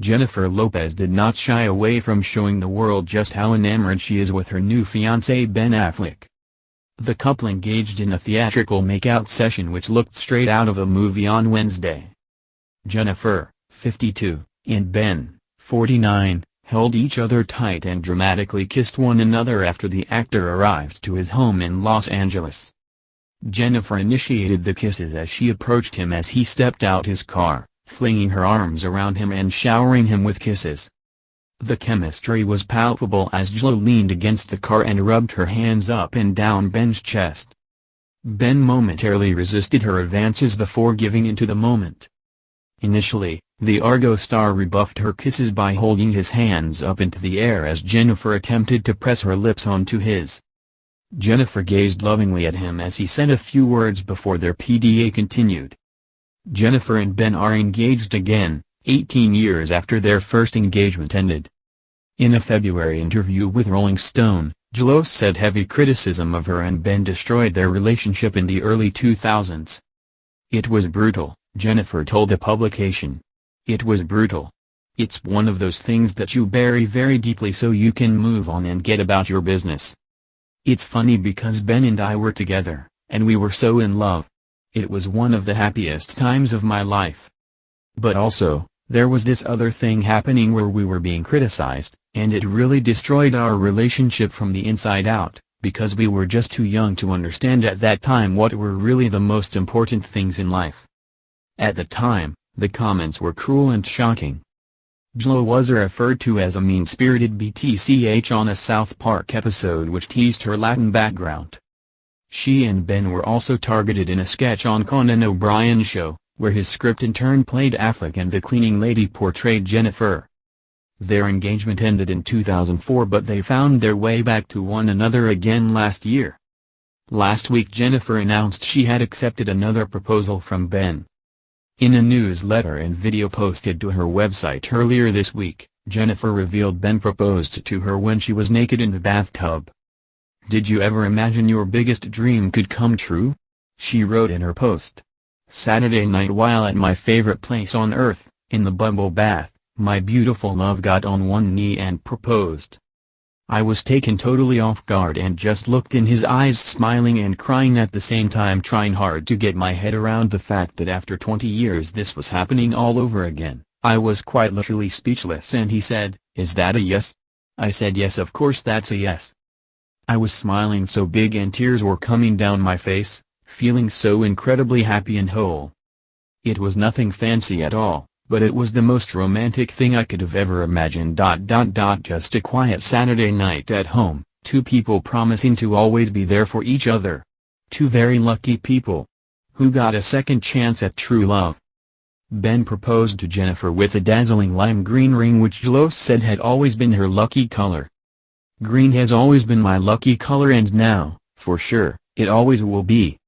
Jennifer Lopez did not shy away from showing the world just how enamored she is with her new fiancé Ben Affleck. The couple engaged in a theatrical makeout session which looked straight out of a movie on Wednesday. Jennifer, 52, and Ben, 49, held each other tight and dramatically kissed one another after the actor arrived to his home in Los Angeles. Jennifer initiated the kisses as she approached him as he stepped out his car, flinging her arms around him and showering him with kisses. The chemistry was palpable as J.Lo leaned against the car and rubbed her hands up and down Ben's chest. Ben momentarily resisted her advances before giving into the moment. Initially, the Argo star rebuffed her kisses by holding his hands up into the air as Jennifer attempted to press her lips onto his. Jennifer gazed lovingly at him as he said a few words before their PDA continued. Jennifer and Ben are engaged again, 18 years after their first engagement ended. In a February interview with Rolling Stone, J.Lo said heavy criticism of her and Ben destroyed their relationship in the early 2000s. "It was brutal," Jennifer told the publication. "It was brutal. It's one of those things that you bury very deeply so you can move on and get about your business. It's funny because Ben and I were together, and we were so in love. It was one of the happiest times of my life. But also, there was this other thing happening where we were being criticized, and it really destroyed our relationship from the inside out, because we were just too young to understand at that time what were really the most important things in life." At the time, the comments were cruel and shocking. J.Lo was referred to as a mean-spirited BTCH on a South Park episode which teased her Latin background. She and Ben were also targeted in a sketch on Conan O'Brien's show, where his script in turn played Affleck and the cleaning lady portrayed Jennifer. Their engagement ended in 2004 but they found their way back to one another again last year. Last week Jennifer announced she had accepted another proposal from Ben. In a newsletter and video posted to her website earlier this week, Jennifer revealed Ben proposed to her when she was naked in the bathtub. "Did you ever imagine your biggest dream could come true?" she wrote in her post. "Saturday night while at my favorite place on earth, in the bubble bath, my beautiful love got on one knee and proposed. I was taken totally off guard and just looked in his eyes smiling and crying at the same time trying hard to get my head around the fact that after 20 years this was happening all over again. I was quite literally speechless and he said, 'Is that a yes?' I said yes, of course that's a yes. I was smiling so big and tears were coming down my face, feeling so incredibly happy and whole. It was nothing fancy at all, but it was the most romantic thing I could have ever imagined. Just a quiet Saturday night at home, two people promising to always be there for each other. Two very lucky people. Who got a second chance at true love." Ben proposed to Jennifer with a dazzling lime green ring which J.Lo said had always been her lucky color. "Green has always been my lucky color and now, for sure, it always will be,"